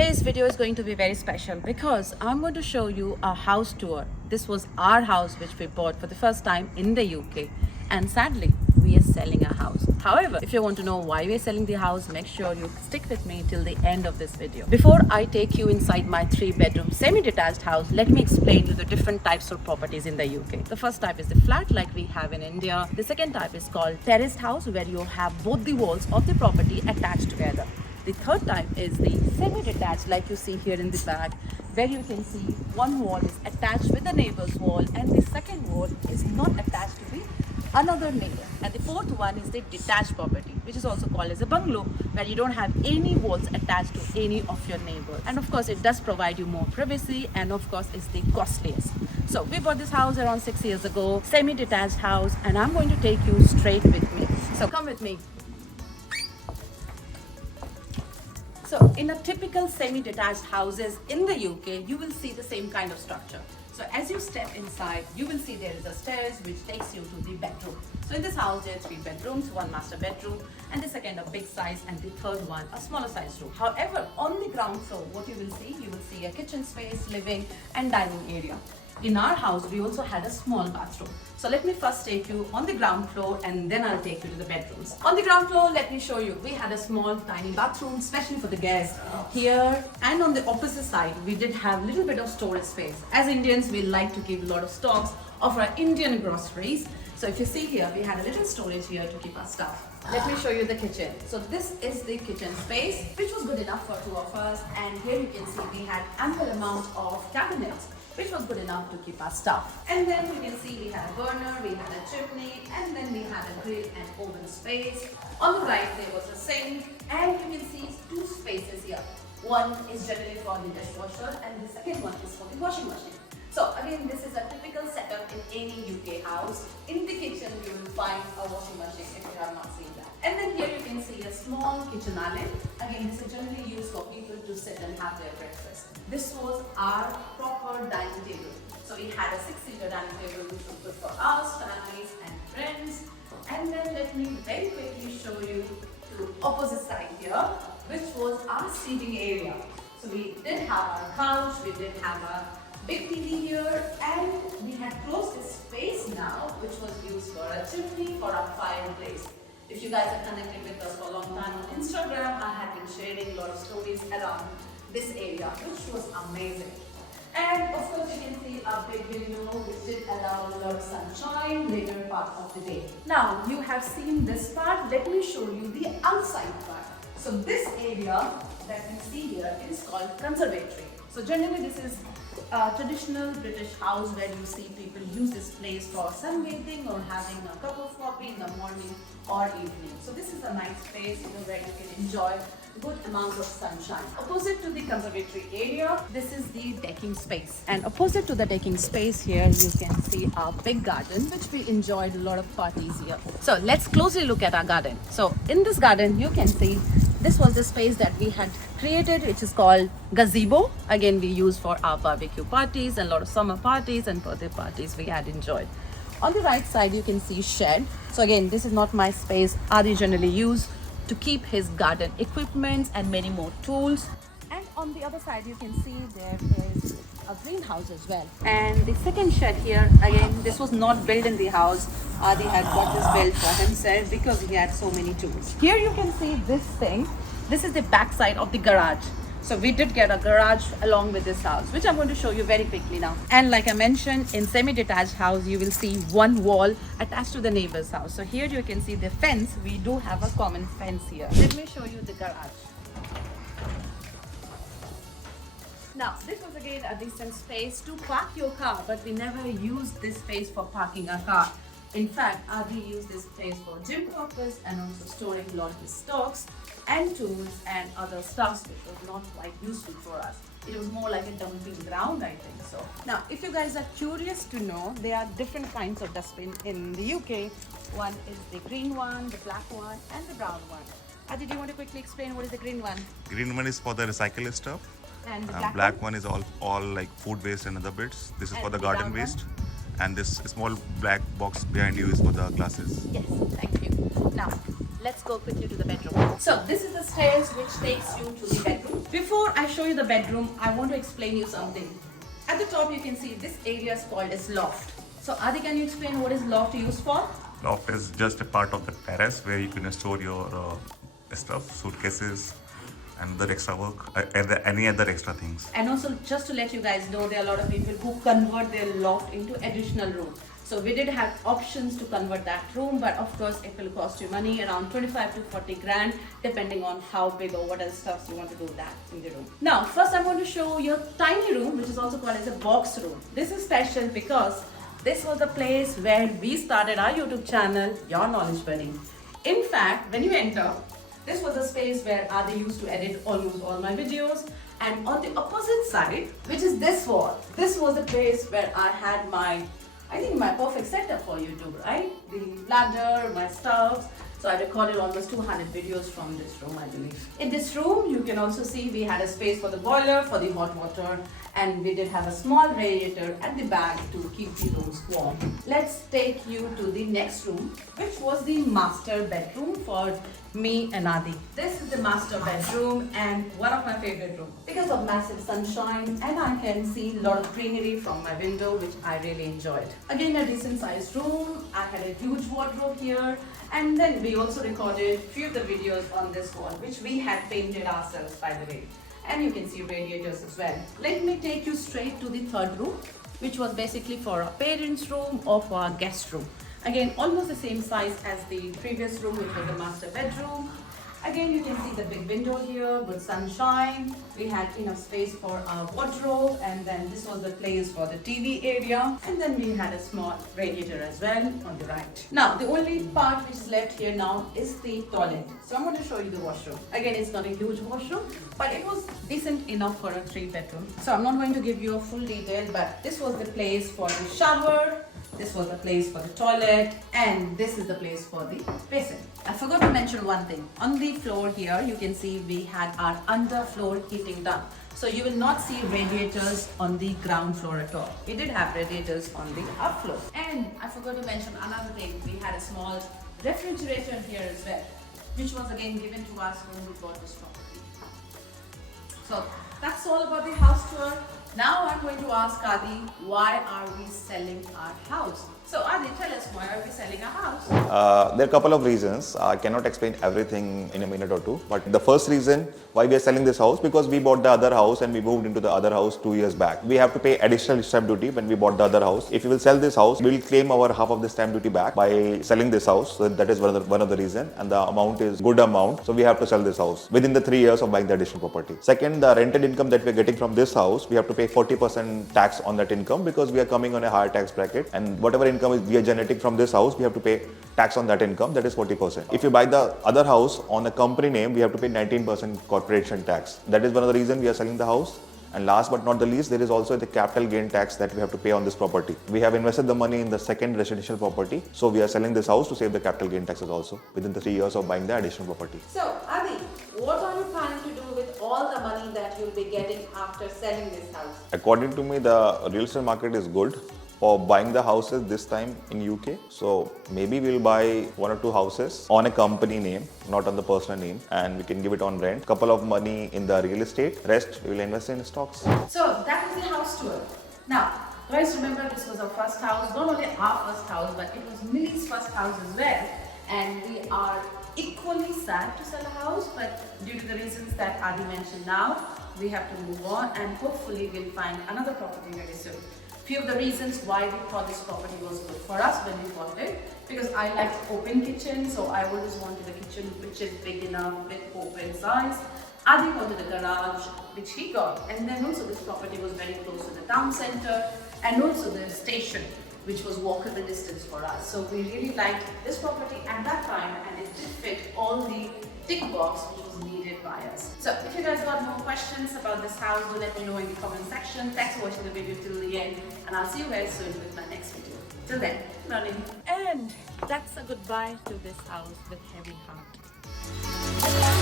Today's video is going to be very special because I'm going to show you a house tour. This was our house which we bought for the first time in the UK, and sadly we are selling a house. However, if you want to know why we're selling the house, make sure you stick with me till the end of this video. Before I take you inside my 3-bedroom semi-detached house, let me explain you the different types of properties in the UK. The first type is the flat like we have in India. The second type is called terraced house, where you have both the walls of the property attached together. The third type is the semi-detached, like you see here in the back, where you can see one wall is attached with the neighbor's wall and the second wall is not attached to the another neighbor. And the fourth one is the detached property, which is also called as a bungalow, where you don't have any walls attached to any of your neighbors. And of course, it does provide you more privacy, and of course, it's the costliest. So we bought this house around 6 years ago, semi-detached house, and I'm going to take you straight with me. So come with me. So in a typical semi-detached houses in the UK, you will see the same kind of structure. So as you step inside, you will see there is a stairs which takes you to the bedroom. So in this house, there are 3 bedrooms, 1 master bedroom, and the second a big size, and the third one a smaller size room. However, on the ground floor, what you will see a kitchen space, living and dining area. In our house, we also had a small bathroom. So let me first take you on the ground floor and then I'll take you to the bedrooms. On the ground floor, let me show you, we had a small tiny bathroom, especially for the guests. Here and on the opposite side, we did have a little bit of storage space. As Indians, we like to keep a lot of stocks of our Indian groceries. So if you see here, we had a little storage here to keep our stuff. Let me show you the kitchen. So this is the kitchen space, which was good enough for 2 of us. And here you can see we had ample amount of cabinets, which was good enough to keep our stuff. And then you can see we had a burner, we had a chimney, and then we had a grill and oven space. On the right there was a sink, and you can see 2 spaces here. One is generally for the dishwasher and the second one is for the washing machine. So again, this is a typical setup in any UK house. In the kitchen you will find a washing machine if you have not seen that. And then here you can see a small kitchen island. Again, this is generally used for people to sit and have their breakfast. This was our proper dining table. So we had a 6-seater dining table which was good for us, families and friends. And then let me very quickly show you the opposite side here, which was our seating area. So we did have our couch, we did have a big TV here, and we had closed this space now, which was used for a chimney for our fireplace. If you guys are connected with us for a long time on Instagram, I have been sharing a lot of stories around this area, which was amazing. And of course you can see a big window which did allow a lot of sunshine later part of the day. Now you have seen this part, let me show you the outside part. So this area that you see here is called conservatory. So generally this is a traditional British house where you see people use this place for sunbathing or having a cup of coffee in the morning or evening. So this is a nice place, where you can enjoy good amount of sunshine. Opposite to the conservatory area, this is the decking space. And opposite to the decking space here, you can see our big garden, which we enjoyed a lot of parties here. So let's closely look at our garden. So in this garden, you can see this was the space that we had created, which is called gazebo. Again, we use for our barbecue parties and a lot of summer parties and birthday parties we had enjoyed. On the right side, you can see shed. So again, this is not my space. Adi generally use to keep his garden equipment and many more tools. And on the other side, you can see there is a greenhouse as well. And the second shed here, again, this was not built in the house. Adi had got this built for himself because he had so many tools. Here you can see this thing. This is the back side of the garage. So we did get a garage along with this house, which I'm going to show you very quickly now. And like I mentioned, in semi-detached house, you will see one wall attached to the neighbor's house. So here you can see the fence. We do have a common fence here. Let me show you the garage. Now, this was again a decent space to park your car, but we never used this space for parking our car. In fact, Adi used this place for gym purpose and also storing a lot of his stocks and tools and other stuff, which was not quite useful for us. It was more like a dumping ground, I think so. Now, if you guys are curious to know, there are different kinds of dustbin in the UK. One is the green one, the black one, and the brown one. Adi, do you want to quickly explain what is the green one? Green one is for the recycle stuff. And the black one is all like food waste and other bits. This is for the garden waste. And this small black box behind you is for the glasses. Yes, thank you. Now, let's go with you to the bedroom. So this is the stairs which takes you to the bedroom. Before I show you the bedroom, I want to explain you something. At the top you can see this area is called as loft. So Adi, can you explain what is loft used for? Loft is just a part of the terrace where you can store your stuff, suitcases, and other extra work, any other extra things. And also, just to let you guys know, there are a lot of people who convert their loft into additional room. So we did have options to convert that room, but of course it will cost you money, around 25 to 40 grand, depending on how big or what else stuff you want to do that in the room. Now, first I'm going to show you a tiny room, which is also called as a box room. This is special because this was the place where we started our YouTube channel, Your Knowledge Bunny. In fact, when you enter, this was a space where Adi used to edit almost all my videos. And on the opposite side, which is this wall, this was the place where I had my perfect setup for YouTube, right? The ladder, my stuffs. So I recorded almost 200 videos from this room, I believe. In this room, you can also see we had a space for the boiler, for the hot water, and we did have a small radiator at the back to keep the rooms warm. Let's take you to the next room, which was the master bedroom for me and Adi. This is the master bedroom and one of my favorite rooms because of massive sunshine, and I can see a lot of greenery from my window, which I really enjoyed. Again, a decent sized room. I had a huge wardrobe here, and then we also recorded a few of the videos on this wall, which we had painted ourselves, by the way. And you can see radiators as well. Let me take you straight to the third room, which was basically for our parents' room or for our guest room. Again, almost the same size as the previous room, which was the master bedroom. Again, you can see the big window here, good sunshine. We had enough space for our wardrobe, and then this was the place for the TV area. And then we had a small radiator as well on the right. Now, the only part which is left here now is the toilet. So I'm going to show you the washroom. Again, it's not a huge washroom, but it was decent enough for a 3-bedroom. So I'm not going to give you a full detail, but this was the place for the shower. This was the place for the toilet, and this is the place for the basin. I forgot to mention one thing. On the floor here, you can see we had our underfloor heating done. So you will not see radiators on the ground floor at all. We did have radiators on the up floor. And I forgot to mention another thing. We had a small refrigerator here as well, which was again given to us when we bought this property. So that's all about the house tour. Now I'm going to ask Adi, why are we selling our house? So Adi, tell us, why are we selling our house? There are a couple of reasons. I cannot explain everything in a minute or two. But the first reason why we are selling this house, because we bought the other house and we moved into the other house 2 years back. We have to pay additional stamp duty when we bought the other house. If we will sell this house, we will claim our half of the stamp duty back by selling this house. So that is one of the reasons, and the amount is good amount. So we have to sell this house within the 3 years of buying the additional property. Second, the rented income that we are getting from this house, we have to pay 40% tax on that income because we are coming on a higher tax bracket, and whatever income we are generating from this house, we have to pay tax on that income, that is 40%. If you buy the other house on a company name, we have to pay 19% corporation tax. That is one of the reasons we are selling the house. And last but not the least, there is also the capital gain tax that we have to pay on this property. We have invested the money in the second residential property, so we are selling this house to save the capital gain taxes also within the 3 years of buying the additional property. So Adi, what are you planning to do with all the money that you'll be getting after selling this house? According to me, the real estate market is good for buying the houses this time in UK. So maybe we'll buy 1 or 2 houses on a company name, not on the personal name, and we can give it on rent. Couple of money in the real estate, rest we will invest in stocks. So that was the house tour. Now, guys, remember this was our first house, not only our first house, but it was Millie's first house as well. And we are equally sad to sell a house, but due to the reasons that Adi mentioned now, we have to move on, and hopefully we'll find another property very soon. Few of the reasons why we thought this property was good for us when we bought it, because I like open kitchen, so I always wanted a kitchen which is big enough with open size. Adi wanted a garage, which he got, and then also this property was very close to the town center and also the station, which was walkable distance for us. So we really liked this property at that time, and it did fit all the tick box which was needed by us. So if you guys got more questions about this house, do let me know in the comment section. Thanks for watching the video till the end, and I'll see you guys soon with my next video. Till then, running. And that's a goodbye to this house with heavy heart.